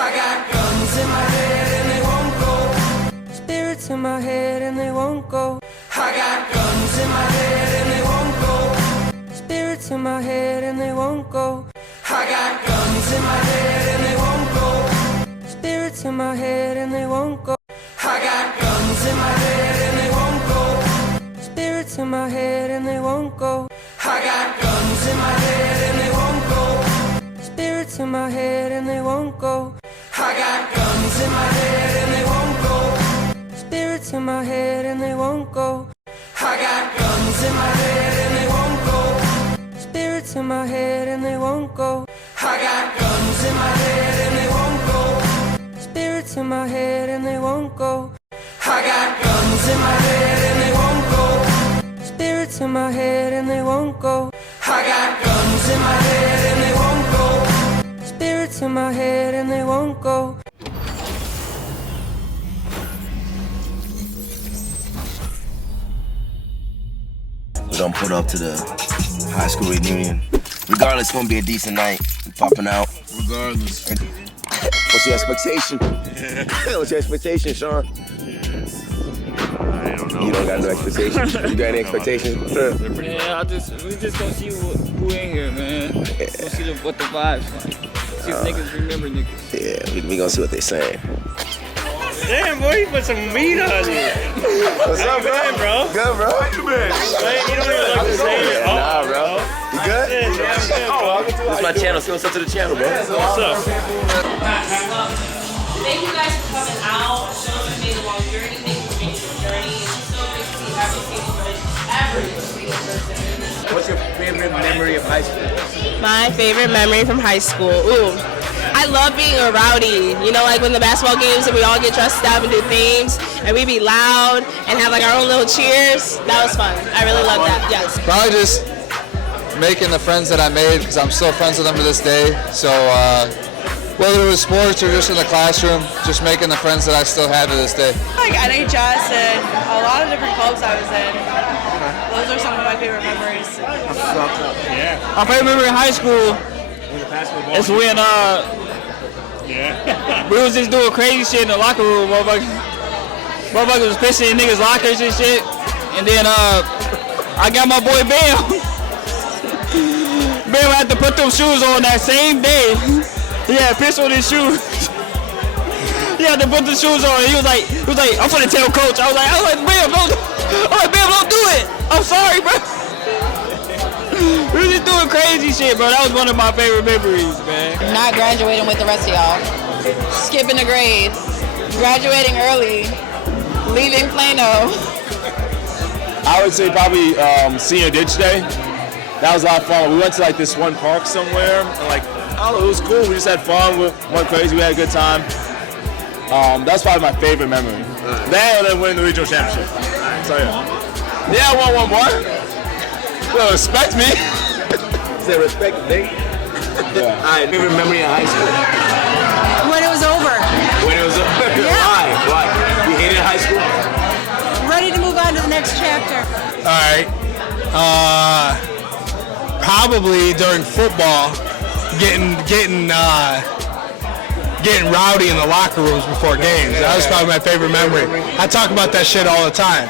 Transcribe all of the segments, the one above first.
I got guns in my head and they won't go. Spirits in my head and they won't go. I got guns in my head and they won't go. Spirits in my head and they won't go. I got guns in my head and they won't go. Spirits in my head and they won't go. I got guns in my head and they won't go. Spirits in my head and they won't go. I got guns in my head and they won't go. Spirits in my head and they won't go. I got guns in my head and they won't go. Spirits in my head and they won't go. I got guns in my head and they won't go. Spirits in my head and they won't go. I got guns in my head and they won't go. Spirits in my head and they won't go. I got guns in my head and they won't go. Spirits in my head and they won't go. I got guns in my head and they won't go. Spirits in my head and they won't go. We're gonna put up to the high school reunion. Regardless, it's gonna be a decent night. We're popping out. Regardless. What's your expectation? What's your expectation, Sean? I don't know. You don't got no expectations? You got any expectations? Yeah, we just gonna see who in here, man. We'll see what the vibes like. See if niggas remember niggas. Yeah, we gonna see what they saying. Damn, boy, you put some meat on it. What's up, Good, bro. Good, bro. How you been? You don't even look the same. Nah, bro. You good? Yeah, I'm good, bro. This is my channel. Say what's up to the channel, bro. What's up? Thank you guys for coming out. Show us made a long journey. Thank you for making the journey. It's so great to see every single person. What's your favorite memory of high school? My favorite memory from high school. Ooh, I love being a rowdy. You know, like when the basketball games and we all get dressed up and do themes and we be loud and have like our own little cheers. That was fun. I really love that. Yes. Probably just making the friends that I made because I'm still friends with them to this day. So whether it was sports or just in the classroom, just making the friends that I still have to this day. Like NHS and a lot of different clubs I was in. Those are some of my favorite memories. Yeah. My favorite memory in high school is when we was just doing crazy shit in the locker room. Motherfuckers was pissing in niggas' lockers and shit. And then I got my boy Bam. Bam had to put them shoes on that same day. He had piss on his shoes. He had to put the shoes on. He was like, I'm gonna tell coach. I was like, Bam, don't do it. I'm sorry, bro. We was just doing crazy shit, bro. That was one of my favorite memories, man. Not graduating with the rest of y'all. Skipping a grade. Graduating early. Leaving Plano. I would say probably senior ditch day. That was a lot of fun. We went to like this one park somewhere, and like, I don't know, it was cool. We just had fun. We went crazy. We had a good time. That's probably my favorite memory. That and then winning the regional championship. So yeah, I won one more. Well, respect me. Say respect me. Yeah. All right, favorite memory of high school? When it was over. When it was over? Yeah. Why? You hated high school? Ready to move on to the next chapter. All right. Probably during football, getting rowdy in the locker rooms before games. That was probably my favorite memory. I talk about that shit all the time.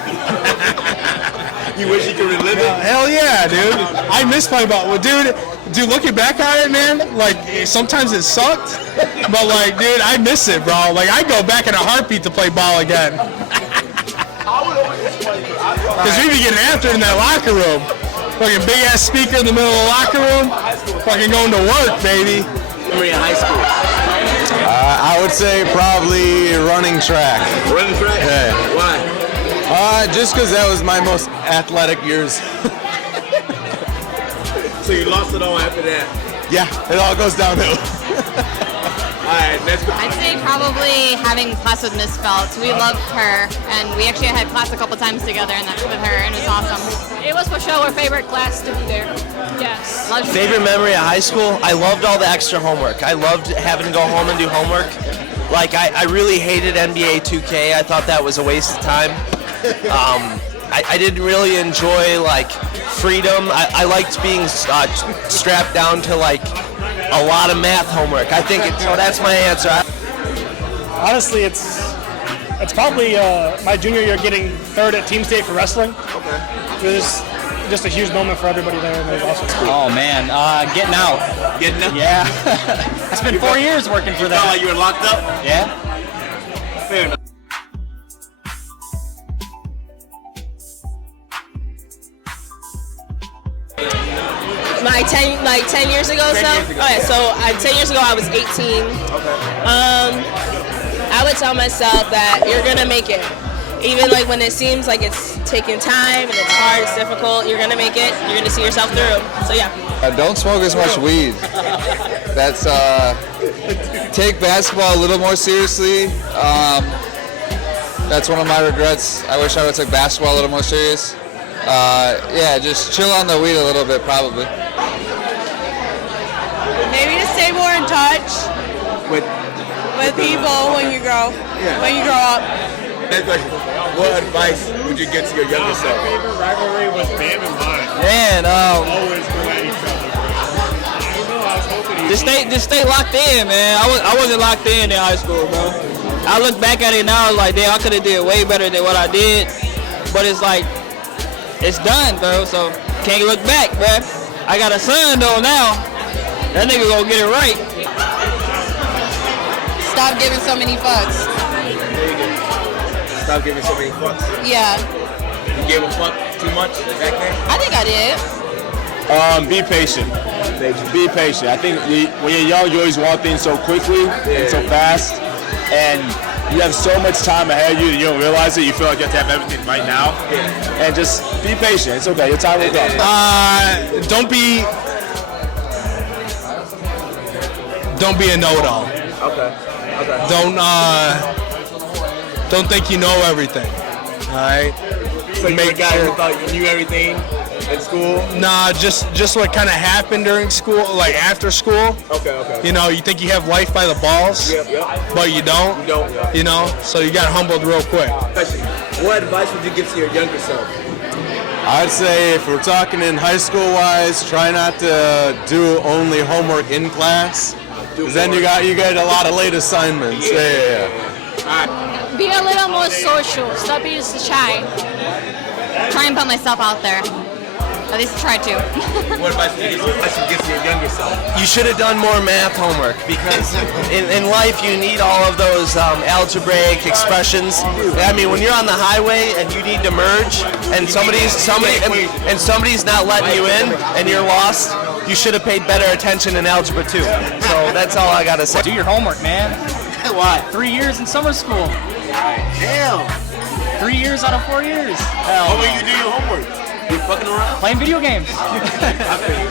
You wish you could relive it? Hell yeah, dude. I miss playing ball. Well, dude, looking back at it, man, like, sometimes it sucked. But, like, dude, I miss it, bro. Like, I go back in a heartbeat to play ball again. Because we be getting after it in that locker room. Fucking big-ass speaker in the middle of the locker room. Fucking going to work, baby. Memory of high school? I would say probably running track. Running track? Yeah. Why? Just because that was my most athletic years. So you lost it all after that? Yeah, it all goes downhill. All right, let's go. I'd say probably having class with Miss Phelps. We loved her, and we actually had class a couple times together and with her, and it was awesome. It was for sure our favorite class to be there. Yes. Favorite memory of high school? I loved all the extra homework. I loved having to go home and do homework. Like, I really hated NBA 2K. I thought that was a waste of time. I didn't really enjoy, like, freedom. I liked being strapped down to, like, a lot of math homework. I think so. That's my answer. Honestly, it's probably my junior year getting third at team state for wrestling. Okay. It was just a huge moment for everybody there, and it was awesome. Oh man, getting out. Getting up? Yeah. I spent 4 years working for that. Felt like you were locked up? Yeah. Fair enough. Like 10 years ago, so. Okay, so 10 years ago I was 18. Okay. I would tell myself that you're gonna make it. Even like when it seems like it's taking time and it's hard, it's difficult, you're gonna make it. You're gonna see yourself through. So yeah. Don't smoke as much weed. That's take basketball a little more seriously. That's one of my regrets. I wish I would take basketball a little more serious. Yeah, just chill on the weed a little bit, probably. Maybe to stay more in touch With people when you grow up. Next question. What advice would you give to your younger self? My favorite rivalry was Bam and Mine. Man, Always go at each other. I don't know. I was hoping just stay locked in, man. I wasn't locked in high school, bro. I look back at it now, like, damn, I could have did way better than what I did. But it's like, it's done, bro. So can't look back, bro. I got a son though now. That nigga gonna get it right. Stop giving so many fucks. Stop giving so many fucks. Yeah, You gave a fuck too much back then? I think I did. Be patient. Be patient. I think when you're young, you always want things so quickly and so fast, and you have so much time ahead of you that you don't realize it. You feel like you have to have everything right now, and just be patient. It's okay. Your time will come. Don't be a know-it-all. Okay. Don't think you know everything. All right. So you're a guy who thought you knew everything in school? Nah, just what kind of happened during school, like after school. Okay. You know, you think you have life by the balls, Yep. but you don't. You don't. You know, so you got humbled real quick. What advice would you give to your younger self? I'd say if we're talking in high school wise, try not to do only homework in class, because then you get a lot of late assignments. Yeah. Be a little more social. Stop being shy. Try and put myself out there. At least try to. What advice would you give to your younger self? You should have done more math homework, because in life you need all of those algebraic expressions. I mean, when you're on the highway and you need to merge, and somebody's not letting you in, and you're lost, you should have paid better attention in algebra too. So that's all I gotta say. Do your homework, man. Why? 3 years in summer school. Damn. 3 years out of 4 years. How will you do your homework? You fucking around? Playing video games. I feel you.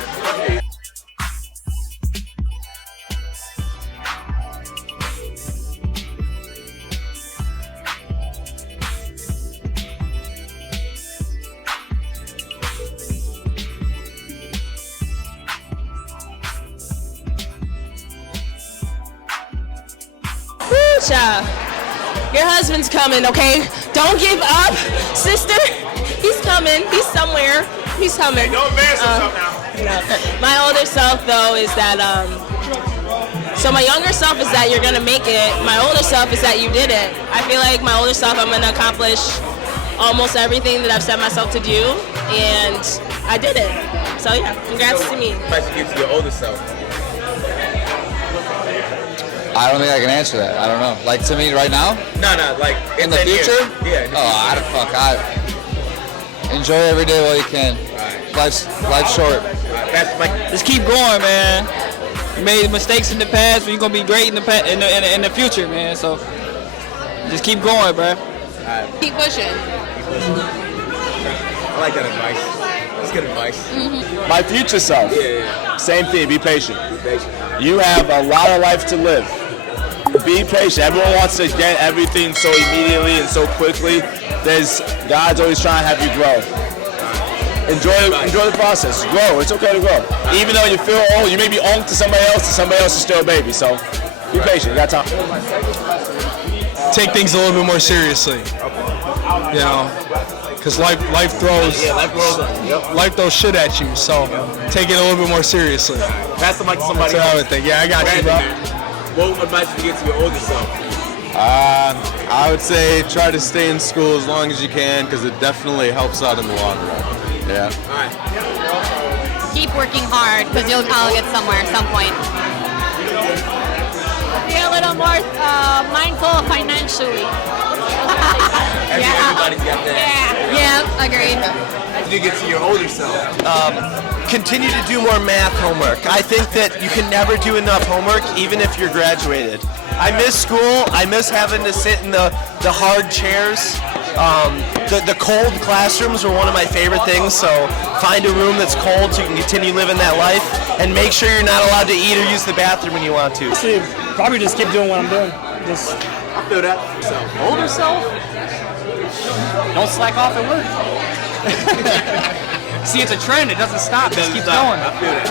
Woo, child. Your husband's coming, okay? Don't give up, sister. He's coming. He's somewhere. He's coming. Don't embarrass yourself now. No. My older self, though, is that, so my younger self is that you're going to make it. My older self is that you did it. I feel like my older self, I'm going to accomplish almost everything that I've set myself to do, and I did it. So, yeah, congrats to me. What advice would you give to your older self? I don't think I can answer that. I don't know. Like to me right now? No, like In the future? Yeah. In the future. I enjoy every day while you can. Life's short. Just keep going, man. You made mistakes in the past, but you're gonna be great in the future, man. So just keep going, bro. Keep pushing. I like that advice. That's good advice. My future self. Yeah. Same thing. Be patient. Be patient. You have a lot of life to live. Be patient. Everyone wants to get everything so immediately and so quickly. God's always trying to have you grow. Enjoy the process. Grow. It's okay to grow. Even though you feel old, you may be old to somebody else, and somebody else is still a baby. So be patient. You got time. Take things a little bit more seriously. You know, because life throws life throws shit at you. So take it a little bit more seriously. Pass the mic to somebody. That's what I would think. Yeah, I got you, bro. What advice would you give to your older self? I would say try to stay in school as long as you can because it definitely helps out in the long run. Yeah. All right. Keep working hard because you'll all get somewhere at some point. Be a little more mindful financially. Everybody's got that. Yeah, agreed. How did you get to your older self? Continue to do more math homework. I think that you can never do enough homework, even if you're graduated. I miss school. I miss having to sit in the hard chairs. The cold classrooms were one of my favorite things, so find a room that's cold so you can continue living that life, and make sure you're not allowed to eat or use the bathroom when you want to. Honestly, probably just keep doing what I'm doing. Just I feel that. Older self? Don't slack off at work. See, it's a trend. It doesn't stop. Just keep going. I feel that.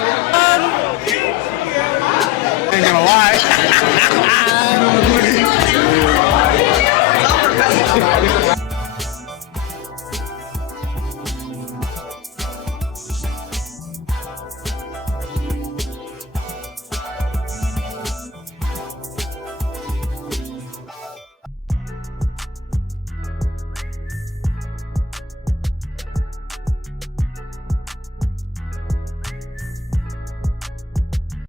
Ain't gonna lie.